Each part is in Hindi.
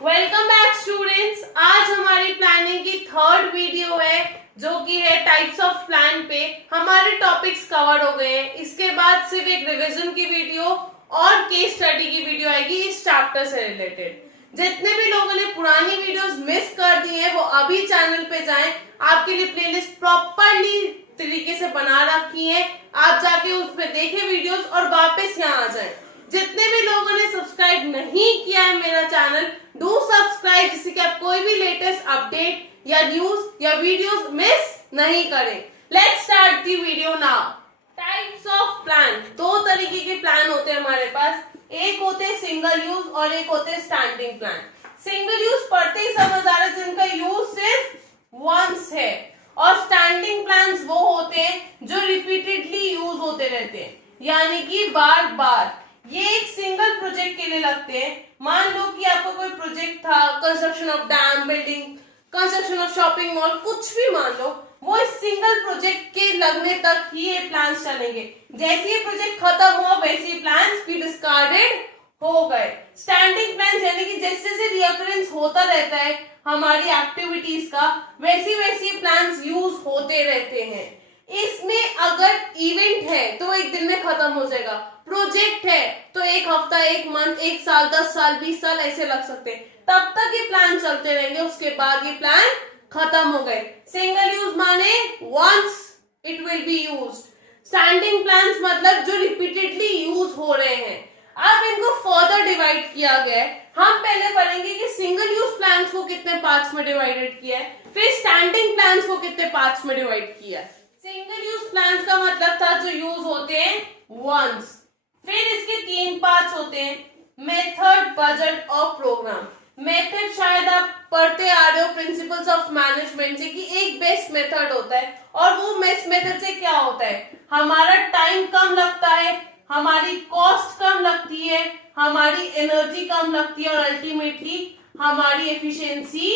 Welcome back students. आज हमारी प्लानिंग की थर्ड वीडियो है जो कि है टाइप्स ऑफ प्लान पे। हमारे टॉपिक्स कवर हो गए हैं। इसके बाद सिर्फ एक रिवीजन की वीडियो और केस स्टडी की वीडियो आएगी इस चैप्टर से रिलेटेड। जितने भी लोगों ने पुरानी वीडियोस मिस कर दी है वो अभी चैनल पे जाएं। आपके लिए प्लेलिस्ट प्रॉपरली तरीके से बना रखी है, आप जाके उसमें देखें वीडियोस और वापस यहाँ आ जाएं। जितने भी लोगों ने सब्सक्राइब नहीं किया है मेरा चैनल, डू सब्सक्राइब जिससे कि आप कोई भी लेटेस्ट अपडेट या न्यूज या वीडियोस मिस नहीं करें। Let's start the video now. Types of plan, दो तरीके के प्लान होते हैं हमारे पास। एक होते हैं सिंगल यूज और एक होते हैं स्टैंडिंग प्लान। सिंगल यूज पढ़ते ही समझ आ रहा है जिनका यूज सिर्फ वंस है, और स्टैंडिंग प्लान्स वो होते हैं जो रिपीटेडली यूज होते रहते हैं, यानी कि बार बार। ये एक सिंगल प्रोजेक्ट के लिए लगते हैं। मान लो कि आपका कोई प्रोजेक्ट था, construction of dam, building, construction of shopping mall, कुछ भी मान लो, वो इस सिंगल प्रोजेक्ट के लगने तक ही ये प्लान्स चलेंगे। जैसे ये प्रोजेक्ट खत्म हुआ वैसे ही प्लान्स भी डिस्कार्डेड हो गए। स्टैंडिंग प्लान यानी कि जैसे जैसे रिकरेंस होता रहता है हमारी एक्टिविटीज का, वैसी वैसी प्लान्स यूज होते रहते हैं। इसमें अगर इवेंट है तो एक दिन में खत्म हो जाएगा, प्रोजेक्ट है तो एक हफ्ता, एक मंथ, एक साल, 10 साल, 20 साल ऐसे लग सकते हैं। तब तक ये प्लान चलते रहेंगे, उसके बाद ये प्लान खत्म हो गए। सिंगल यूज माने once it will be used. Standing plans मतलब जो रिपीटेडली यूज हो रहे हैं। अब इनको फर्दर डिवाइड किया गया है। हम पहले पढ़ेंगे कि सिंगल यूज प्लान्स को कितने पार्ट्स में डिवाइडेड किया है, फिर स्टैंडिंग प्लान्स को कितने पार्ट्स में डिवाइड किया है। सिंगल यूज प्लान्स का मतलब था जो यूज होते हैं वंस। फिर इसके तीन पार्ट्स होते हैं, मेथड, बजट और प्रोग्राम। मेथड शायद आप पढ़ते आ रहे हो प्रिंसिपल्स ऑफ मैनेजमेंट से कि एक बेस्ट मेथड होता है, और वो बेस्ट मेथड से क्या होता है, हमारा टाइम कम लगता है, हमारी कॉस्ट कम लगती है, हमारी एनर्जी कम लगती है और अल्टीमेटली हमारी एफिशिएंसी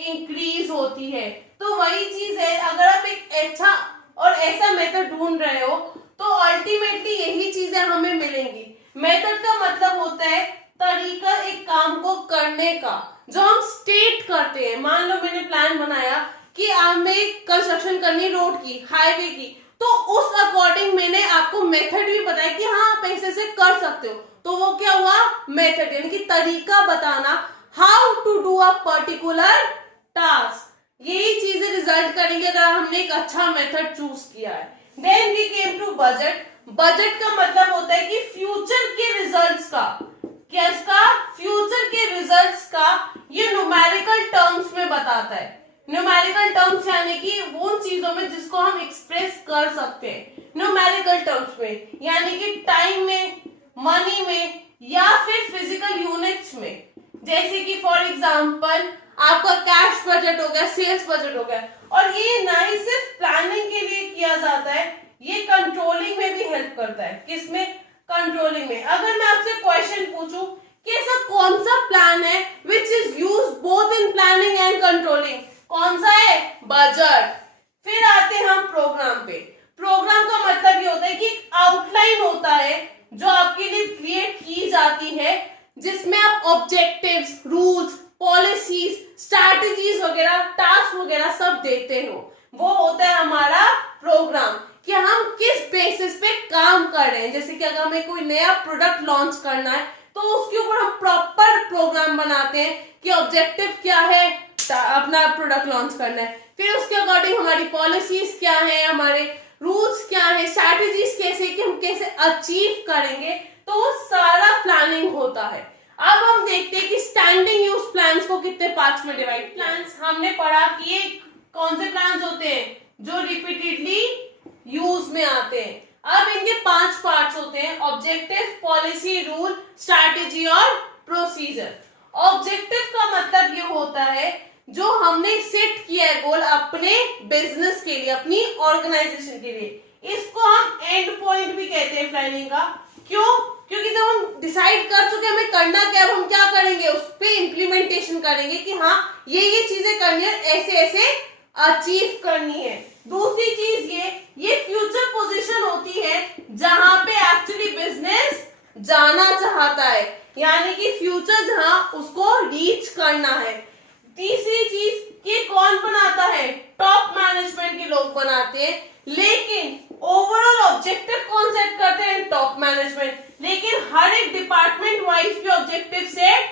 इंक्रीज होती है। तो वही चीज है, अगर आप एक अच्छा और ऐसा मेथड ढूंढ रहे हो तो अल्टीमेटली यही चीजें हमें मिलेंगी। मेथड का मतलब होता है तरीका एक काम को करने का जो हम स्टेट करते हैं। मान लो मैंने प्लान बनाया कि हमें कंस्ट्रक्शन करनी रोड की, हाईवे की, तो उस अकॉर्डिंग मैंने आपको मेथड भी बताया कि हाँ आप ऐसे से कर सकते हो। तो वो क्या हुआ, मेथड, यानी कि तरीका बताना, how to do a particular task. यही चीजें रिजल्ट करेंगे अगर हमने एक अच्छा मेथड चूज किया है। Then we came to budget. Budget का मतलब होता है कि फ्यूचर के रिजल्ट्स का, किसका, फ्यूचर के रिजल्ट्स का ये न्यूमेरिकल टर्म्स में बताता है। न्यूमेरिकल टर्म्स यानी कि वो चीजों में जिसको हम एक्सप्रेस कर सकते हैं न्यूमेरिकल टर्म्स में, यानी कि टाइम में, मनी में या फिर फिजिकल यूनिट्स में। जैसे कि फॉर एग्जांपल आपका कैश बजट हो गया, सेल्स बजट हो गया। और ये ना ही सिर्फ प्लानिंग के लिए किया जाता है, ये कंट्रोलिंग में भी हेल्प करता है। किसमें, कंट्रोलिंग में। अगर मैं आपसे क्वेश्चन पूछूं कि ऐसा कौन सा प्लान है which is used both in planning and controlling, कौन सा है, बजट। फिर आते हैं हम प्रोग्राम पे। प्रोग्राम का मतलब ये होता है कि एक आउटलाइन होता है जो आपके लिए क्रिएट की जाती है, जिसमें आप ऑब्जेक्टिव्स, रूल्स, पॉलिसीज, स्ट्रैटेजीज वगैरह, टास्क वगैरह सब देते हो। वो होता है हमारा प्रोग्राम, कि हम किस बेसिस पे काम कर रहे हैं। जैसे कि अगर हमें कोई नया प्रोडक्ट लॉन्च करना है तो उसके ऊपर हम प्रॉपर प्रोग्राम बनाते हैं कि ऑब्जेक्टिव क्या है, अपना प्रोडक्ट लॉन्च करना है। फिर उसके अकॉर्डिंग हमारी पॉलिसीज क्या है, हमारे रूल्स क्या है, स्ट्रैटेजीज कैसे, कि हम कैसे अचीव करेंगे। तो वो सारा प्लानिंग होता है। अब हम देखते हैं कि स्टैंडिंग यूज प्लान्स को कितने पार्ट्स में डिवाइड। प्लान्स हमने पढ़ा कि ये कौन से प्लान्स होते हैं जो रिपीटेडली यूज में आते हैं। अब इनके 5 पार्ट्स होते हैं, ऑब्जेक्टिव, पॉलिसी, रूल, स्ट्रैटेजी और प्रोसीजर। ऑब्जेक्टिव का मतलब ये होता है जो हमने सेट किया है गोल अपने बिजनेस के लिए, अपनी ऑर्गेनाइजेशन के लिए। इसको हम एंड पॉइंट भी कहते हैं प्लानिंग का। क्यों, क्योंकि जब हम डिसाइड कर चुके हमें करना क्या, हम क्या करेंगे, उस पर इम्प्लीमेंटेशन करेंगे कि हाँ ये चीजें करनी है, ऐसे ऐसे अचीव करनी है। दूसरी चीज ये फ्यूचर पोजीशन होती है जहां पे एक्चुअली बिजनेस जाना चाहता है, यानी कि फ्यूचर जहां उसको रीच करना है। तीसरी चीज, ये कौन बनाता है? टॉप मैनेजमेंट के लोग बनाते हैं, लेकिन ओवरऑल ऑब्जेक्टिव कौन सेट करते हैं? Top management. लेकिन हर एक डिपार्टमेंट वाइज भी ऑब्जेक्टिव सेट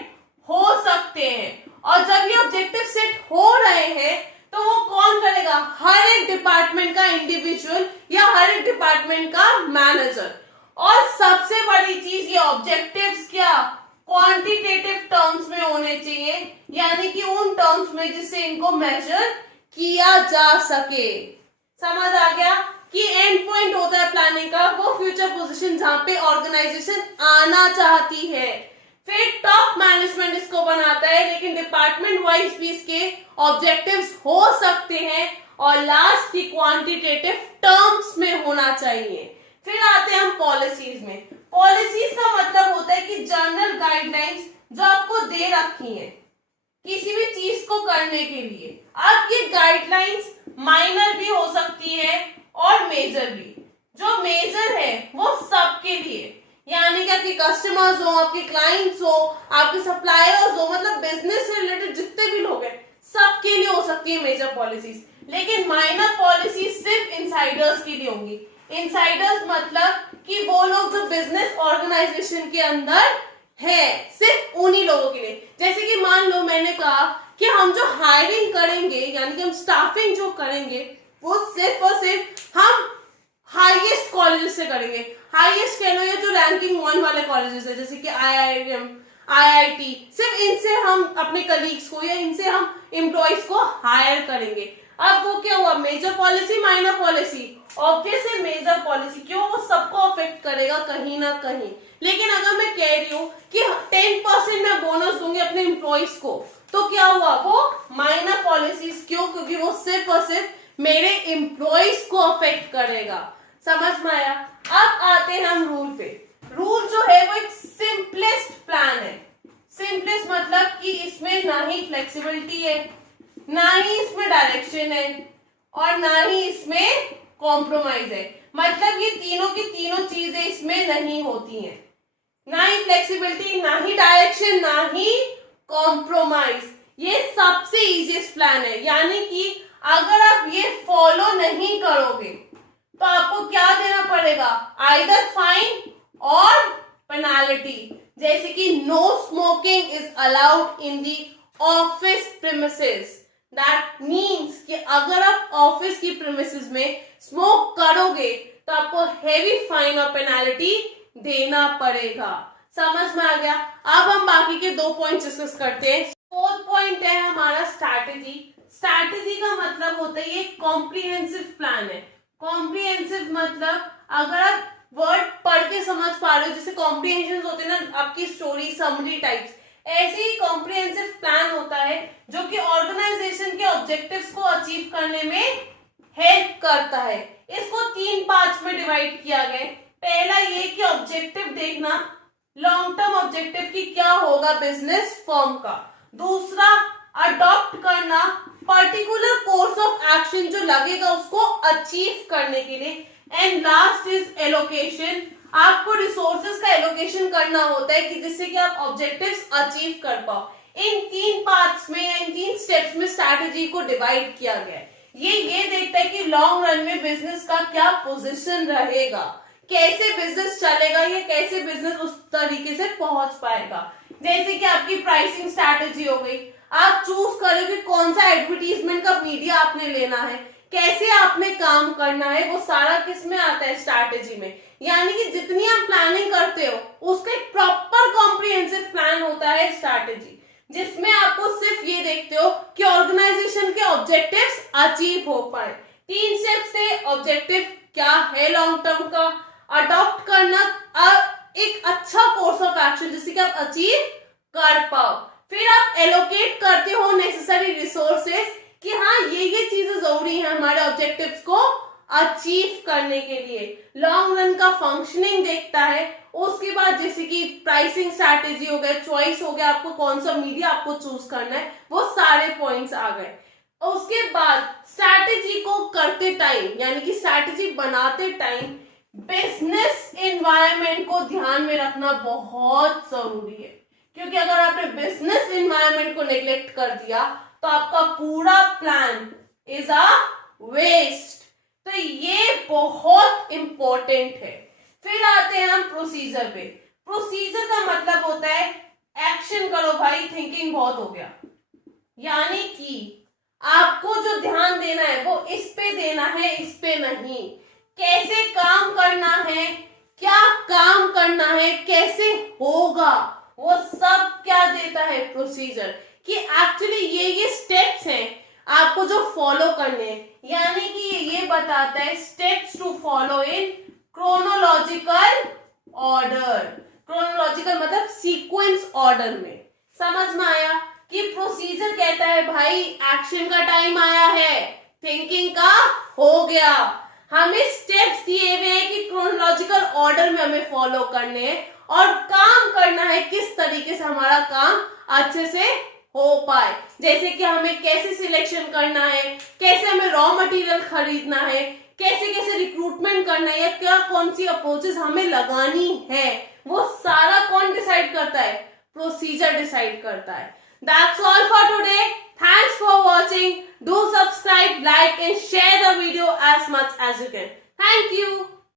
हो सकते हैं, और जब ये ऑब्जेक्टिव सेट हो रहे हैं तो वो कौन करेगा? हर एक डिपार्टमेंट का इंडिविजुअल या हर एक डिपार्टमेंट का मैनेजर। और सबसे बड़ी चीज, ये ऑब्जेक्टिव्स क्या क्वांटिटेटिव टर्म्स में होने चाहिए, यानी कि उन टर्म्स में जिससे इनको मेजर किया जा सके। समझ आ गया कि एंड पॉइंट होता है प्लानिंग का वो फ्यूचर पोजीशन जहां पे ऑर्गेनाइजेशन आना चाहती है। फिर टॉप मैनेजमेंट इसको बनाता है, लेकिन डिपार्टमेंट वाइज भी इसके ऑब्जेक्टिव्स हो सकते हैं, और लास्ट की क्वांटिटेटिव टर्म्स में होना चाहिए। फिर आते हैं हम पॉलिसीज में। पॉलिसीज का मतलब होता है कि जनरल गाइडलाइंस जो आपको दे रखी है किसी भी चीज को करने के लिए। अब ये गाइडलाइंस माइनर भी हो सकती है और मेजर भी। जो मेजर है वो सबके लिए, यानी कि आपके कस्टमर्स हो, आपके क्लाइंट्स हो, आपके सप्लायर्स हो, मतलब बिजनेस से रिलेटेड जितने भी लोग हैं सबके लिए हो सकती है मेजर पॉलिसीज। लेकिन माइनर पॉलिसीज सिर्फ इनसाइडर्स के लिए होंगी। इनसाइडर्स मतलब कि वो लोग जो बिजनेस ऑर्गेनाइजेशन के अंदर है, सिर्फ उन्हीं लोगों के लिए। जैसे कि मान लो मैंने कहा कि हम जो हायरिंग करेंगे, यानी कि हम स्टाफिंग जो करेंगे वो सिर्फ और सिर्फ हम हाईएस्ट कॉलेज से करेंगे। हाईएस्ट कह लो या जो रैंकिंग 1 वाले कॉलेजेस है, जैसे कि IIM, IIT, सिर्फ इनसे हम अपने कलीग्स को या इनसे हम एम्प्लॉइज को हायर करेंगे। अब वो क्या हुआ? Major policy, minor policy. Obvious है मेजर पॉलिसी, क्यों? वो सबको अफेक्ट करेगा कहीं ना कहीं। लेकिन अगर मैं कह रही हूँ कि 10% मैं बोनस दूंगी अपने एम्प्लॉइज को, तो क्या हुआ? वो माइनर पॉलिसीज। क्यों? क्योंकि वो सिर्फ और सिर्फ मेरे एम्प्लॉइज को अफेक्ट करेगा। समझ में आया? अब आते हैं हम रूल पे। रूल जो है वो एक सिंपलेस्ट प्लान है। सिंपलेस्ट मतलब कि इसमें ना ही फ्लेक्सिबिलिटी है, ना ही इसमें डायरेक्शन है, और ना ही इसमें कॉम्प्रोमाइज है। मतलब ये तीनों की तीनों चीजें इसमें नहीं होती हैं, ना ही फ्लेक्सिबिलिटी, ना ही डायरेक्शन, ना ही कॉम्प्रोमाइज। ये सबसे इजीएस्ट प्लान है, यानी कि अगर आप ये फॉलो नहीं करोगे तो आपको क्या देना पड़ेगा? आइदर फाइन और पेनाल्टी। जैसे कि no smoking is allowed in the office premises. That means कि अगर आप ऑफिस की प्रीमिसेस में स्मोक करोगे तो आपको हेवी फाइन और पेनाल्टी देना पड़ेगा। समझ में आ गया? अब हम बाकी के 2 पॉइंट डिस्कस करते हैं। 4th पॉइंट है हमारा स्ट्रैटेजी। स्ट्रैटेजी का मतलब होता है ये कॉम्प्रिहेंसिव प्लान है। कॉम्प्रिहेंसिव मतलब अगर आप वर्ड पढ़ के समझ पा रहे हो, जैसे कॉम्प्रिहेंशन होते हैं ना आपकी स्टोरी समरी टाइप्स, ऐसे ही कॉम्प्रिहेंसिव प्लान होता है जो कि ऑर्गेनाइजेशन के ऑब्जेक्टिव्स को अचीव करने में हेल्प करता है। इसको 3 पार्ट्स में डिवाइड किया गया। पहला ये कि ऑब्जेक्टिव देखना, लॉन्ग टर्म ऑब्जेक्टिव की क्या होगा बिजनेस फर्म का। दूसरा, अडॉप्ट करना पर्टिकुलर कोर्स ऑफ एक्शन जो लगेगा उसको अचीव करने के लिए। And last is allocation. आपको रिसोर्सेज का एलोकेशन करना होता है कि जिससे कि आप ऑब्जेक्टिव्स अचीव कर पाओ। इन 3 पार्ट्स में या इन 3 स्टेप्स में स्ट्रैटेजी को डिवाइड किया गया है। ये देखता है कि लॉन्ग रन में बिजनेस का क्या पोजीशन रहेगा, कैसे बिजनेस चलेगा, या कैसे बिजनेस उस तरीके से पहुंच पाएगा। जैसे कि आपकी प्राइसिंग स्ट्रैटेजी हो गई, आप चूज करोगे कौन सा एडवर्टीजमेंट का मीडिया आपने लेना है, कैसे आपने काम करना है, वो सारा किस में आता है? स्ट्रैटेजी में। यानी कि जितनी आप प्लानिंग करते हो उसका एक प्रॉपर कॉम्प्रिहेंसिव प्लान होता है स्ट्रैटेजी, जिसमें आपको सिर्फ ये देखते हो कि ऑर्गेनाइजेशन के ऑब्जेक्टिव्स अचीव हो पाए। 3 स्टेप्स थे। ऑब्जेक्टिव क्या है लॉन्ग टर्म का, अडॉप्ट करना एक अच्छा कोर्स ऑफ एक्शन जिससे कि आप अचीव कर पाओ, फिर आप एलोकेट करते हो नेसेसरी रिसोर्सेज कि हाँ ये चीजें जरूरी है हमारे ऑब्जेक्टिव्स को अचीव करने के लिए। लॉन्ग रन का फंक्शनिंग देखता है। उसके बाद जैसे कि प्राइसिंग स्ट्रैटेजी हो गया, चॉइस हो गया, आपको कौन सा मीडिया आपको चूज करना है, वो सारे पॉइंट्स आ गए। उसके बाद स्ट्रैटेजी को करते टाइम यानी कि स्ट्रैटेजी बनाते टाइम बिजनेस एनवायरनमेंट को ध्यान में रखना बहुत जरूरी है। क्योंकि अगर आपने बिजनेस इन्वायरमेंट को नेग्लेक्ट कर दिया तो आपका पूरा प्लान इज अ वेस्ट। तो ये बहुत इंपॉर्टेंट है। फिर आते हैं हम प्रोसीजर पे। प्रोसीजर का मतलब होता है एक्शन करो भाई, थिंकिंग बहुत हो गया। यानी कि आपको जो ध्यान देना है वो इस पे देना है, इस पे नहीं। कैसे काम करना है, क्या काम करना है, कैसे होगा, वो सब क्या देता है प्रोसीजर। कि एक्चुअली ये स्टेप्स हैं आपको जो फॉलो करने हैं। यानी कि ये बताता है steps to follow in chronological order. Chronological मतलब सीक्वेंस ऑर्डर में। समझ में आया कि प्रोसीजर कहता है भाई एक्शन का टाइम आया है, थिंकिंग का हो गया, हमें स्टेप्स दिए हुए हैं कि क्रोनोलॉजिकल ऑर्डर में हमें फॉलो करने हैं और काम करना है किस तरीके से हमारा काम अच्छे से हो पाए। जैसे कि हमें कैसे सिलेक्शन करना है, कैसे हमें रॉ मटेरियल खरीदना है, कैसे कैसे रिक्रूटमेंट करना है, या क्या कौन सी अप्रोचेस हमें लगानी है, वो सारा कौन डिसाइड करता है, प्रोसीजर डिसाइड करता है। That's all for today. Thanks for watching. Do subscribe, like and share the video as much as you can.